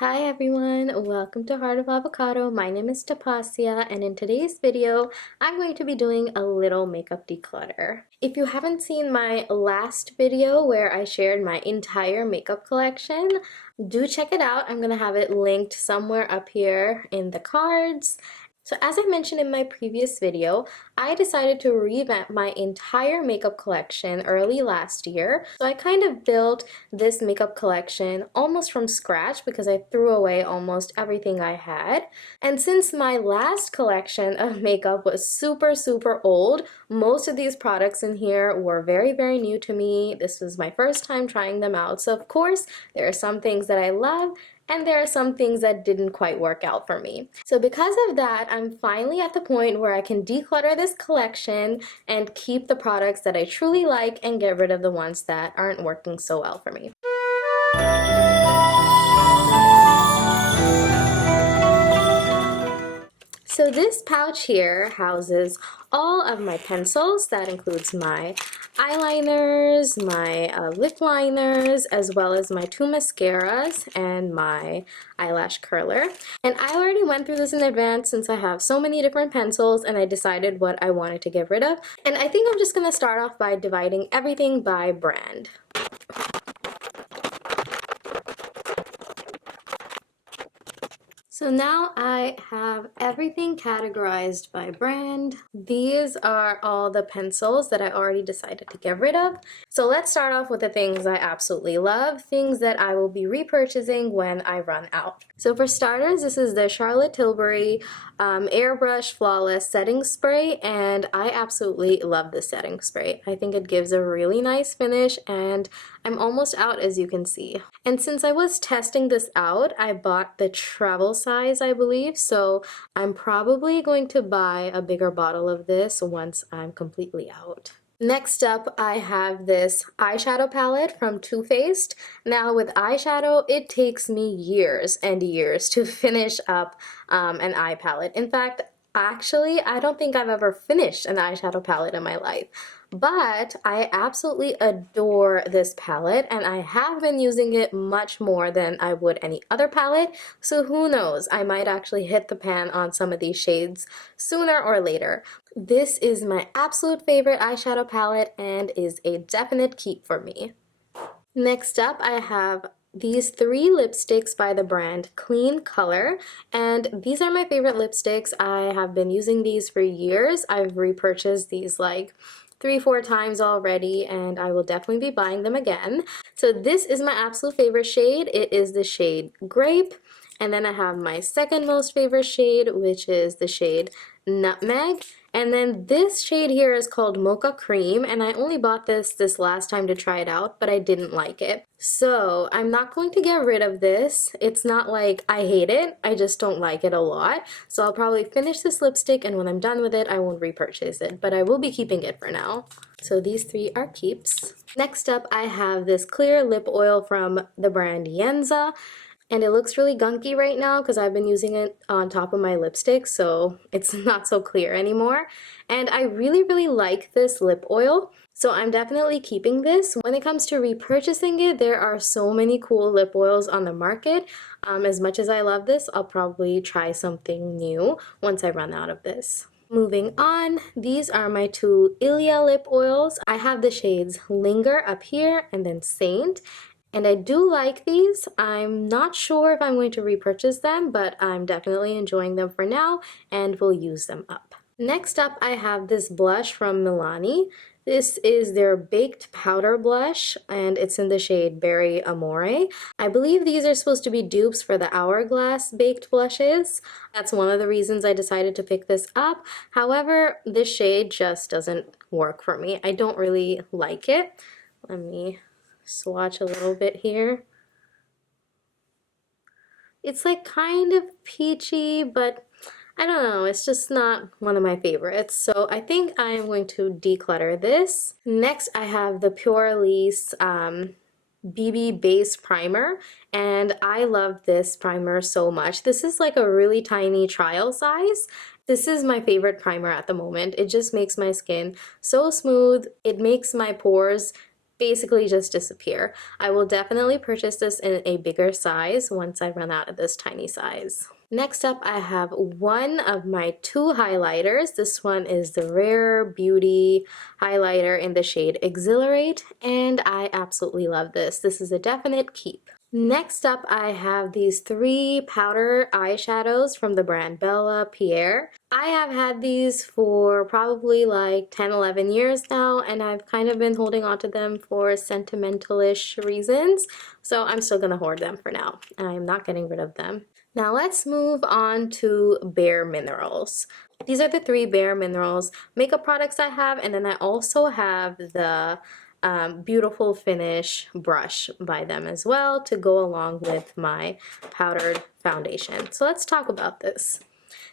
Hi everyone, welcome to Heart of Avocado. My name is Tapasia, and in today's video, I'm going to be doing a little makeup declutter. If you haven't seen my last video where I shared my entire makeup collection, do check it out. I'm going to have it linked somewhere up here in the cards. So as I mentioned in my previous video, I decided to revamp my entire makeup collection early last year. So I kind of built this makeup collection almost from scratch because I threw away almost everything I had. And since my last collection of makeup was super old, most of these products in here were very new to me. This was my first time trying them out. So of course, there are some things that I love, and there are some things that didn't quite work out for me. So because of that, I'm finally at the point where I can declutter this collection and keep the products that I truly like and get rid of the ones that aren't working so well for me. So this pouch here houses all of my pencils. That includes my eyeliners, my lip liners, as well as my 2 mascaras and my eyelash curler. And I already went through this in advance since I have so many different pencils and I decided what I wanted to get rid of. And I think I'm just going to start off by dividing everything by brand. So now I have everything categorized by brand. These are all the pencils that I already decided to get rid of. So let's start off with the things I absolutely love, things that I will be repurchasing when I run out. So for starters, this is the Charlotte Tilbury Airbrush Flawless Setting Spray, and I absolutely love this setting spray. I think it gives a really nice finish, and I'm almost out, as you can see. And since I was testing this out, I bought the travel size, I believe, so I'm probably going to buy a bigger bottle of this once I'm completely out. Next up, I have this eyeshadow palette from Too Faced. Now with eyeshadow, it takes me years and years to finish up an eye palette. In fact, actually, I don't think I've ever finished an eyeshadow palette in my life. But I absolutely adore this palette, and I have been using it much more than I would any other palette, so who knows, I might actually hit the pan on some of these shades sooner or later. This is my absolute favorite eyeshadow palette and is a definite keep for me. Next up, I have these 3 lipsticks by the brand Kleancolor, and these are my favorite lipsticks. I have been using these for years. I've repurchased these like 3-4 times already, and I will definitely be buying them again. So this is my absolute favorite shade. It is the shade Grape, and then I have my second most favorite shade, which is the shade Nutmeg. And then this shade here is called Mocha Cream, and I only bought this last time to try it out, but I didn't like it. So I'm not going to get rid of this. It's not like I hate it, I just don't like it a lot. So I'll probably finish this lipstick, and when I'm done with it, I won't repurchase it, but I will be keeping it for now. So these 3 are keeps. Next up, I have this clear lip oil from the brand Yensa. And it looks really gunky right now because I've been using it on top of my lipstick, so it's not so clear anymore. And I really like this lip oil, so I'm definitely keeping this. When it comes to repurchasing it, there are so many cool lip oils on the market. As much as I love this, I'll probably try something new once I run out of this. Moving on, these are my 2 Ilia lip oils. I have the shades Linger up here and then Saint. And I do like these. I'm not sure if I'm going to repurchase them, but I'm definitely enjoying them for now and will use them up. Next up, I have this blush from Milani. This is their Baked Powder Blush, and it's in the shade Berry Amore. I believe these are supposed to be dupes for the Hourglass baked blushes. That's one of the reasons I decided to pick this up. However, this shade just doesn't work for me. I don't really like it. Let me swatch a little bit here. It's like kind of peachy, but I don't know, it's just not one of my favorites. So I think I am going to declutter this. Next, I have the Pūrlisse BB Base Primer, and I love this primer so much. This is like a really tiny trial size. This is my favorite primer at the moment. It just makes my skin so smooth. It makes my pores basically just disappear. I will definitely purchase this in a bigger size once I run out of this tiny size. Next up, I have one of my two highlighters. This one is the Rare Beauty highlighter in the shade Exhilarate, and I absolutely love this. This is a definite keep. Next up, I have these three powder eyeshadows from the brand Bellápierre. I have had these for probably like 10-11 years now, and I've kind of been holding on to them for sentimental-ish reasons, so I'm still gonna hoard them for now. I'm not getting rid of them. Now let's move on to bareMinerals. These are the three bareMinerals makeup products I have, and then I also have the Beautiful Finish brush by them as well to go along with my powdered foundation. So let's talk about this.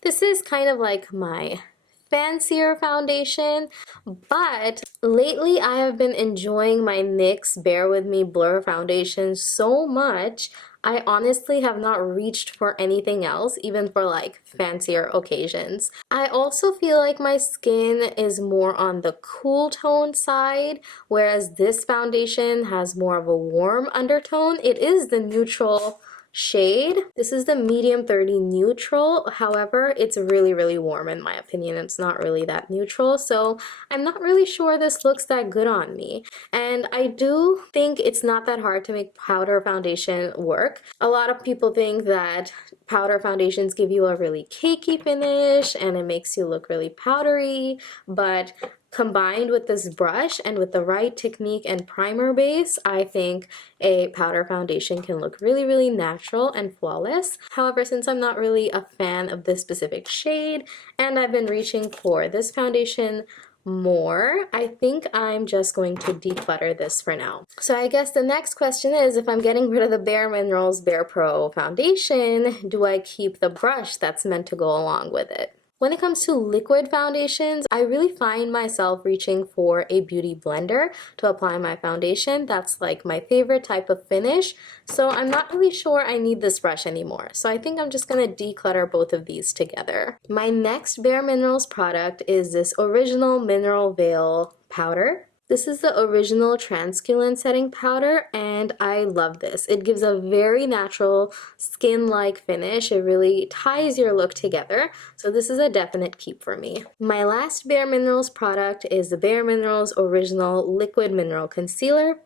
This is kind of like my fancier foundation, but lately I have been enjoying my NYX Bare With Me Blur foundation so much. I honestly have not reached for anything else, even for like fancier occasions. I also feel like my skin is more on the cool tone side, whereas this foundation has more of a warm undertone. It is the neutral shade. This is the medium 30 neutral. However, it's really warm in my opinion. It's not really that neutral, so I'm not really sure this looks that good on me. And I do think it's not that hard to make powder foundation work. A lot of people think that powder foundations give you a really cakey finish and it makes you look really powdery, but combined with this brush and with the right technique and primer base, I think a powder foundation can look really natural and flawless. However, since I'm not really a fan of this specific shade and I've been reaching for this foundation more, I think I'm just going to declutter this for now. So I guess the next question is, if I'm getting rid of the bareMinerals Bare Pro foundation, do I keep the brush that's meant to go along with it? When it comes to liquid foundations, I really find myself reaching for a beauty blender to apply my foundation. That's like my favorite type of finish. So I'm not really sure I need this brush anymore. So I think I'm just gonna declutter both of these together. My next bareMinerals product is this Original Mineral Veil powder. This is the original translucent setting powder, and I love this. It gives a very natural skin-like finish. It really ties your look together, so this is a definite keep for me. My last bareMinerals product is the bareMinerals Original Liquid Mineral Concealer.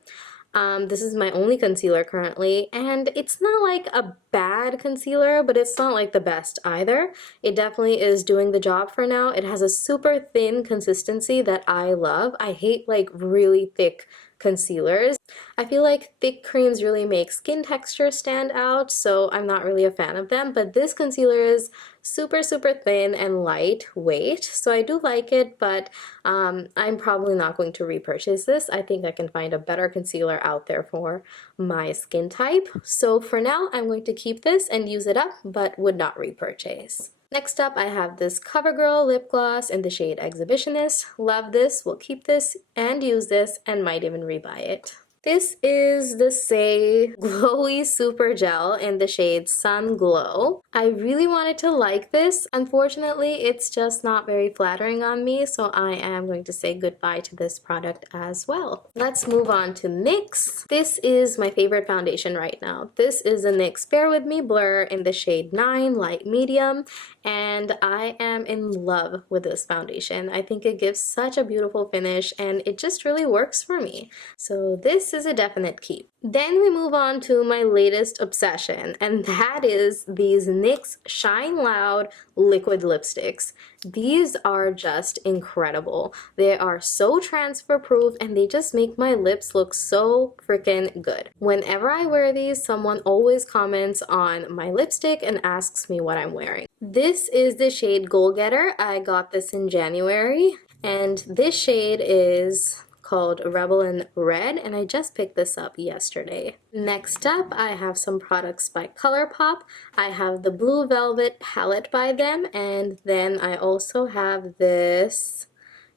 This is my only concealer currently, and it's not like a bad concealer, but it's not like the best either. It definitely is doing the job for now. It has a super thin consistency that I love. I hate like really thick concealers. I feel like thick creams really make skin texture stand out, so I'm not really a fan of them, but this concealer is super thin and lightweight, so I do like it, but I'm probably not going to repurchase this. I think I can find a better concealer out there for my skin type. So for now, I'm going to keep this and use it up, but would not repurchase. Next up, I have this CoverGirl lip gloss in the shade Exhibitionist. Love this, will keep this and use this and might even rebuy it. This is the Saie Glowy Super Gel in the shade Sun Glow. I really wanted to like this. Unfortunately, it's just not very flattering on me, so I am going to say goodbye to this product as well. Let's move on to NYX. This is my favorite foundation right now. This is a NYX Bare With Me Blur in the shade 9 Light Medium, and I am in love with this foundation. I think it gives such a beautiful finish and it just really works for me. So this is a definite keep. Then we move on to my latest obsession, and that is these NYX Shine Loud liquid lipsticks. These are just incredible. They are so transfer proof and they just make my lips look so freaking good. Whenever I wear these, someone always comments on my lipstick and asks me what I'm wearing. This is the shade Goal Getter. I got this in January, and this shade is called Rebel in Red, and I just picked this up yesterday. Next up, I have some products by ColourPOP. I have the Blue Velvet palette by them, and then I also have this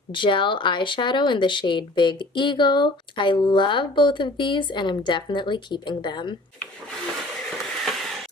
gel eyeshadow in the shade Big Ego. I love both of these and I'm definitely keeping them.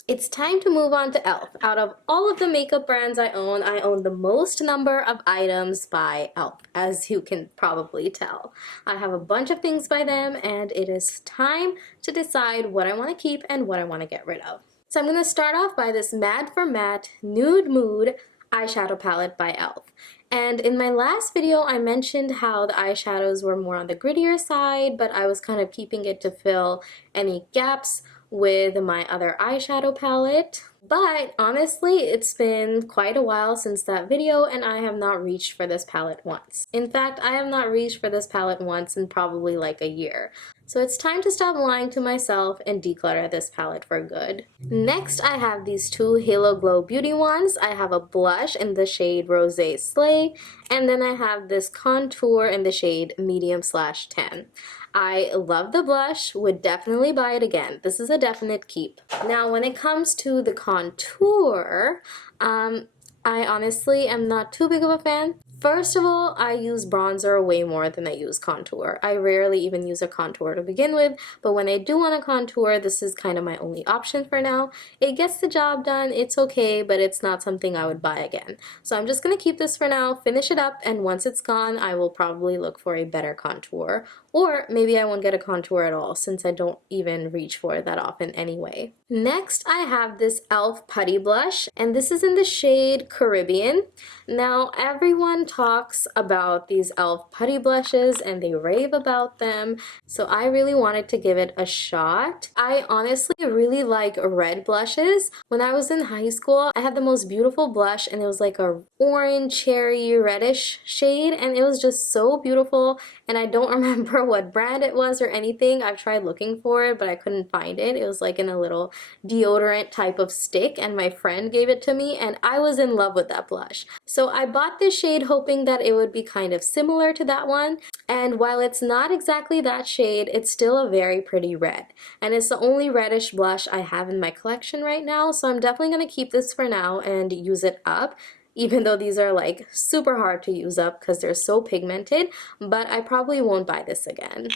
It's time to move on to e.l.f. Out of all of the makeup brands I own the most number of items by e.l.f., as you can probably tell. I have a bunch of things by them, and it is time to decide what I want to keep and what I want to get rid of. So I'm going to start off by this Mad for Matte Nude Mood eyeshadow palette by e.l.f. And in my last video, I mentioned how the eyeshadows were more on the grittier side, but I was kind of keeping it to fill any gaps with my other eyeshadow palette. But honestly, it's been quite a while since that video, and I have not reached for this palette once. In fact, I have not reached for this palette once in probably like a year. So it's time to stop lying to myself and declutter this palette for good. Next, I have these two Halo Glow Beauty ones. I have a blush in the shade Rosé Slay, and then I have this contour in the shade Medium/10. I love the blush, would definitely buy it again. This is a definite keep. Now, when it comes to the contour, I honestly am not too big of a fan. First of all, I use bronzer way more than I use contour. I rarely even use a contour to begin with, but when I do want a contour, this is kind of my only option for now. It gets the job done, it's okay, but it's not something I would buy again. So I'm just going to keep this for now, finish it up, and once it's gone, I will probably look for a better contour. Or maybe I won't get a contour at all, since I don't even reach for it that often anyway. Next, I have this e.l.f. Putty Blush, and this is in the shade Caribbean. Now, everyone talks about these e.l.f. putty blushes and they rave about them, so I really wanted to give it a shot. I honestly really like red blushes. When I was in high school, I had the most beautiful blush, and it was like a orange, cherry, reddish shade, and it was just so beautiful, and I don't remember what brand it was or anything. I've tried looking for it, but I couldn't find it. It was like in a little deodorant type of stick, and my friend gave it to me, and I was in love with that blush. So I bought this shade hoping that it would be kind of similar to that one, and while it's not exactly that shade, it's still a very pretty red, and it's the only reddish blush I have in my collection right now, so I'm definitely going to keep this for now and use it up, even though these are like super hard to use up because they're so pigmented, but I probably won't buy this again.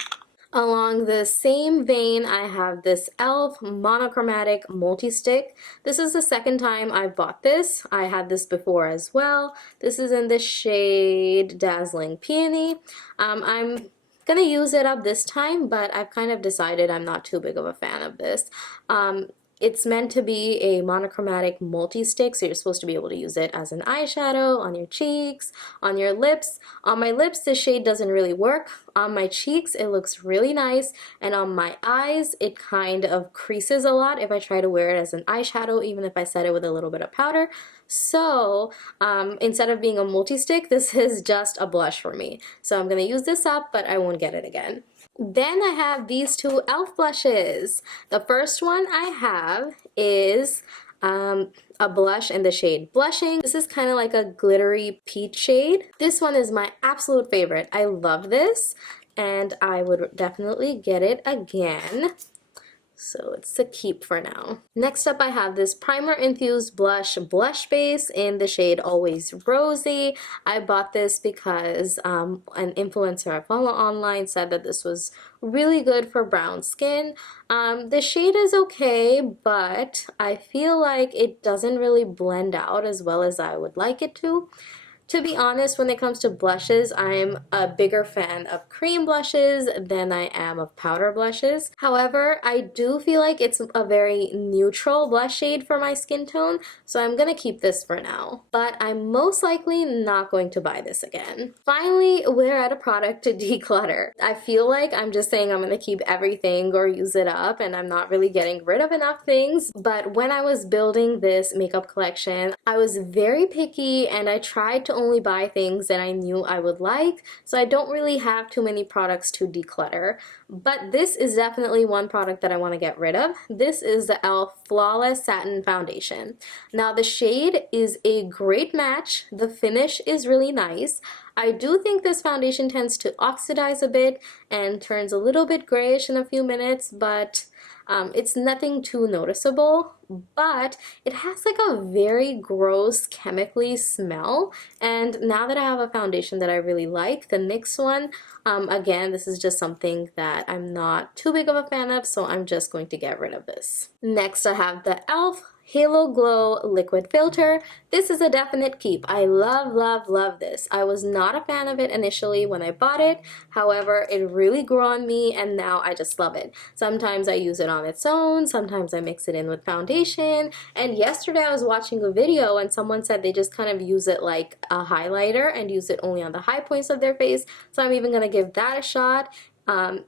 Along the same vein, I have this e.l.f. Monochromatic Multi-Stick. This is the second time I've bought this. I had this before as well. This is in the shade Dazzling Peony. I'm gonna use it up this time, but I've kind of decided I'm not too big of a fan of this. It's meant to be a monochromatic multi-stick, so you're supposed to be able to use it as an eyeshadow, on your cheeks, on your lips. On my lips, this shade doesn't really work. On my cheeks, it looks really nice, and on my eyes, it kind of creases a lot if I try to wear it as an eyeshadow, even if I set it with a little bit of powder. So instead of being a multi-stick, this is just a blush for me. So I'm going to use this up, but I won't get it again. Then I have these two e.l.f. blushes. The first one I have is a blush in the shade Blushing. This is kind of like a glittery peach shade. This one is my absolute favorite. I love this, and I would definitely get it again. So it's a keep for now. Next up, I have this primer infused blush base in the shade Always Rosy. I bought this because an influencer I follow online said that this was really good for brown skin. The shade is okay, but I feel like it doesn't really blend out as well as I would like it to. To be honest, when it comes to blushes, I'm a bigger fan of cream blushes than I am of powder blushes. However, I do feel like it's a very neutral blush shade for my skin tone, so I'm gonna keep this for now. But I'm most likely not going to buy this again. Finally, we're at a product to declutter. I feel like I'm just saying I'm gonna keep everything or use it up, and I'm not really getting rid of enough things. But when I was building this makeup collection, I was very picky, and I tried to only buy things that I knew I would like, so I don't really have too many products to declutter. But this is definitely one product that I want to get rid of. This is the e.l.f. Flawless Satin Foundation. Now the shade is a great match. The finish is really nice. I do think this foundation tends to oxidize a bit and turns a little bit grayish in a few minutes, but it's nothing too noticeable. but it has like a very gross chemically smell. And now that I have a foundation that I really like, the NYX one, again, this is just something that I'm not too big of a fan of, so I'm just going to get rid of this. Next, I have the e.l.f. Halo Glow Liquid Filter. This is a definite keep. I love, love, love this. I was not a fan of it initially when I bought it. However, it really grew on me and now I just love it. Sometimes I use it on its own, sometimes I mix it in with foundation. And yesterday I was watching a video and someone said they just kind of use it like a highlighter and use it only on the high points of their face. So I'm even gonna give that a shot.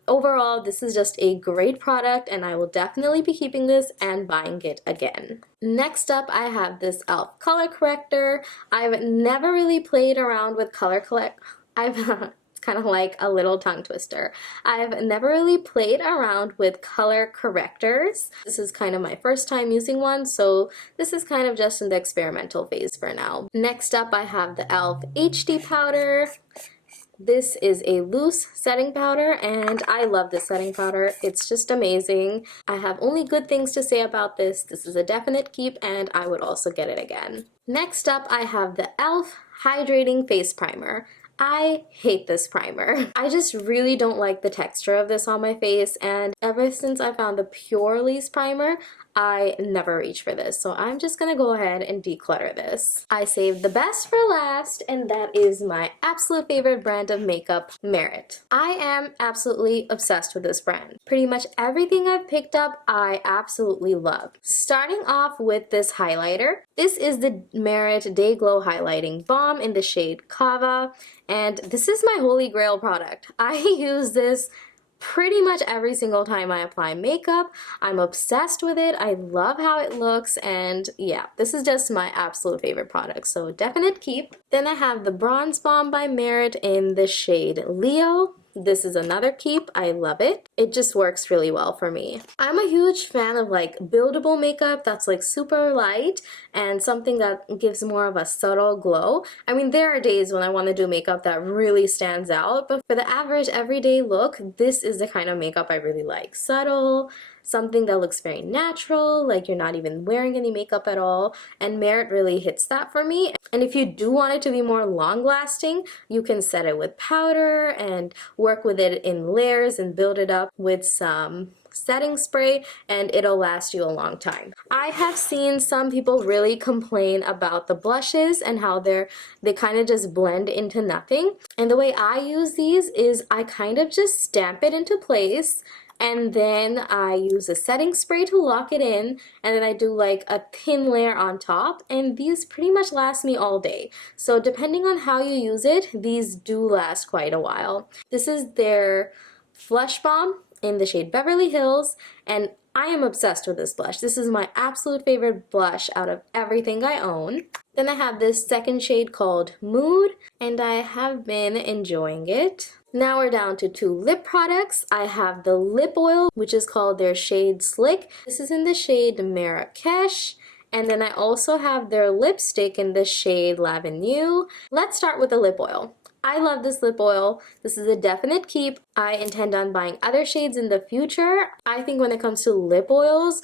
Overall, this is just a great product and I will definitely be keeping this and buying it again. Next up, I have this e.l.f. color corrector. I've never really played around with it's kind of like a little tongue twister. I've never really played around with color correctors. This is kind of my first time using one, so this is kind of just in the experimental phase for now. Next up, I have the e.l.f. HD powder. This is a loose setting powder and I love this setting powder. It's just amazing. I have only good things to say about this. This is a definite keep and I would also get it again. Next up, I have the e.l.f. Hydrating Face Primer. I hate this primer. I just really don't like the texture of this on my face, and ever since I found the Pūrlisse primer, I never reach for this. So I'm just gonna go ahead and declutter this. I saved the best for last, and that is my absolute favorite brand of makeup, Merit. I am absolutely obsessed with this brand. Pretty much everything I've picked up, I absolutely love. Starting off with this highlighter. This is the Merit Day Glow Highlighting Balm in the shade Kava. And this is my holy grail product. I use this pretty much every single time I apply makeup. I'm obsessed with it. I love how it looks, and yeah, this is just my absolute favorite product, so definite keep. Then I have the Bronze Balm by Merit in the shade Leo. This is another keep. I love it. It just works really well for me. I'm a huge fan of like buildable makeup that's like super light and something that gives more of a subtle glow. I mean, there are days when I want to do makeup that really stands out, but for the average everyday look, this is the kind of makeup I really like. Subtle, something that looks very natural, like you're not even wearing any makeup at all, and Merit really hits that for me. And if you do want it to be more long-lasting, you can set it with powder and work with it in layers and build it up with some setting spray, and it'll last you a long time. I have seen some people really complain about the blushes and how they kind of just blend into nothing. And the way I use these is I kind of just stamp it into place, and then I use a setting spray to lock it in, and then I do like a thin layer on top, and these pretty much last me all day. So depending on how you use it, these do last quite a while. This is their Flush Balm in the shade Beverly Hills, and I am obsessed with this blush. This is my absolute favorite blush out of everything I own. Then I have this second shade called Mood, and I have been enjoying it. Now we're down to two lip products. I have the lip oil, which is called their shade Slick. This is in the shade Marrakesh. And then I also have their lipstick in the shade L'Avenue. Let's start with the lip oil. I love this lip oil. This is a definite keep. I intend on buying other shades in the future. I think when it comes to lip oils,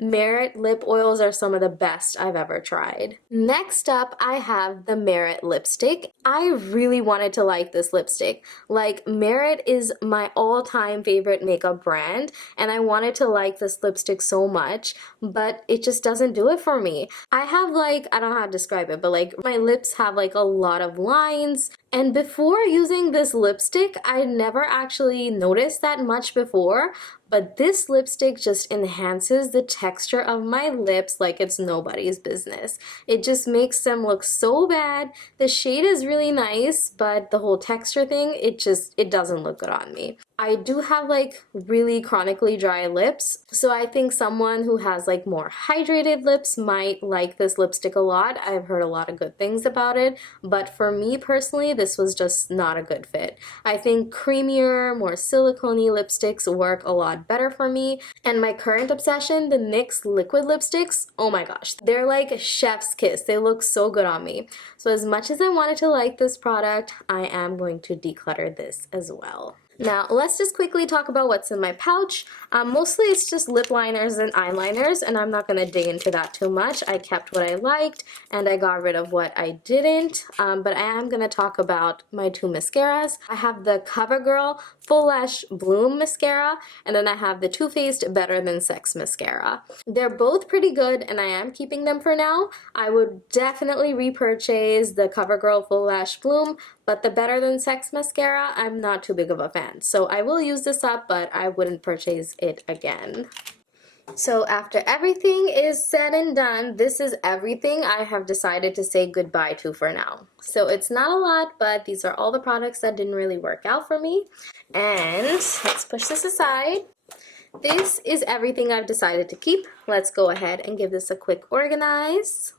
Merit lip oils are some of the best I've ever tried. Next up, I have the Merit lipstick. I really wanted to like this lipstick. Like, Merit is my all-time favorite makeup brand, and I wanted to like this lipstick so much, but it just doesn't do it for me. I have like, I don't know how to describe it, but like my lips have like a lot of lines, and before using this lipstick, I never actually noticed that much before, but this lipstick just enhances the texture of my lips like it's nobody's business. It just makes them look so bad. The shade is really nice, but the whole texture thing, it doesn't look good on me. I do have like really chronically dry lips, so I think someone who has like more hydrated lips might like this lipstick a lot. I've heard a lot of good things about it, but for me personally, this was just not a good fit. I think creamier, more silicone-y lipsticks work a lot better for me, and my current obsession, the NYX liquid lipsticks, oh my gosh, they're like chef's kiss. They look so good on me. So as much as I wanted to like this product, I am going to declutter this as well. Now, let's just quickly talk about what's in my pouch. Mostly it's just lip liners and eyeliners, and I'm not going to dig into that too much. I kept what I liked, and I got rid of what I didn't, but I am going to talk about my two mascaras. I have the Covergirl Full Lash Bloom Mascara, and then I have the Too Faced Better Than Sex Mascara. They're both pretty good, and I am keeping them for now. I would definitely repurchase the Covergirl Full Lash Bloom, but the Better Than Sex Mascara, I'm not too big of a fan. So I will use this up, but I wouldn't purchase it again. So after everything is said and done, this is everything I have decided to say goodbye to for now. So it's not a lot, but these are all the products that didn't really work out for me. And let's push this aside. This is everything I've decided to keep. Let's go ahead and give this a quick organize.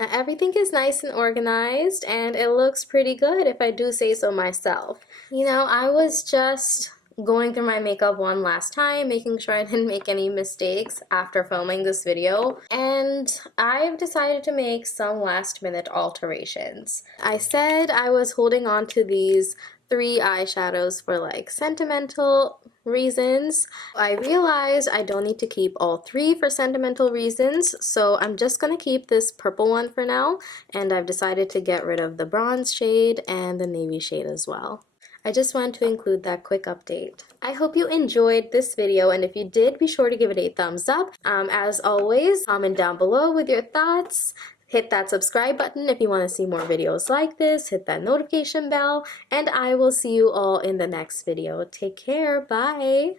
Now everything is nice and organized, and it looks pretty good if I do say so myself. You know, I was just going through my makeup one last time, making sure I didn't make any mistakes after filming this video, and I've decided to make some last minute alterations. I said I was holding on to these 3 eyeshadows for like sentimental reasons. I realized I don't need to keep all 3 for sentimental reasons, so I'm just gonna keep this purple one for now, and I've decided to get rid of the bronze shade and the navy shade as well. I just wanted to include that quick update. I hope you enjoyed this video, and if you did, be sure to give it a thumbs up. As always, comment down below with your thoughts. Hit that subscribe button if you want to see more videos like this. Hit that notification bell, and I will see you all in the next video. Take care. Bye.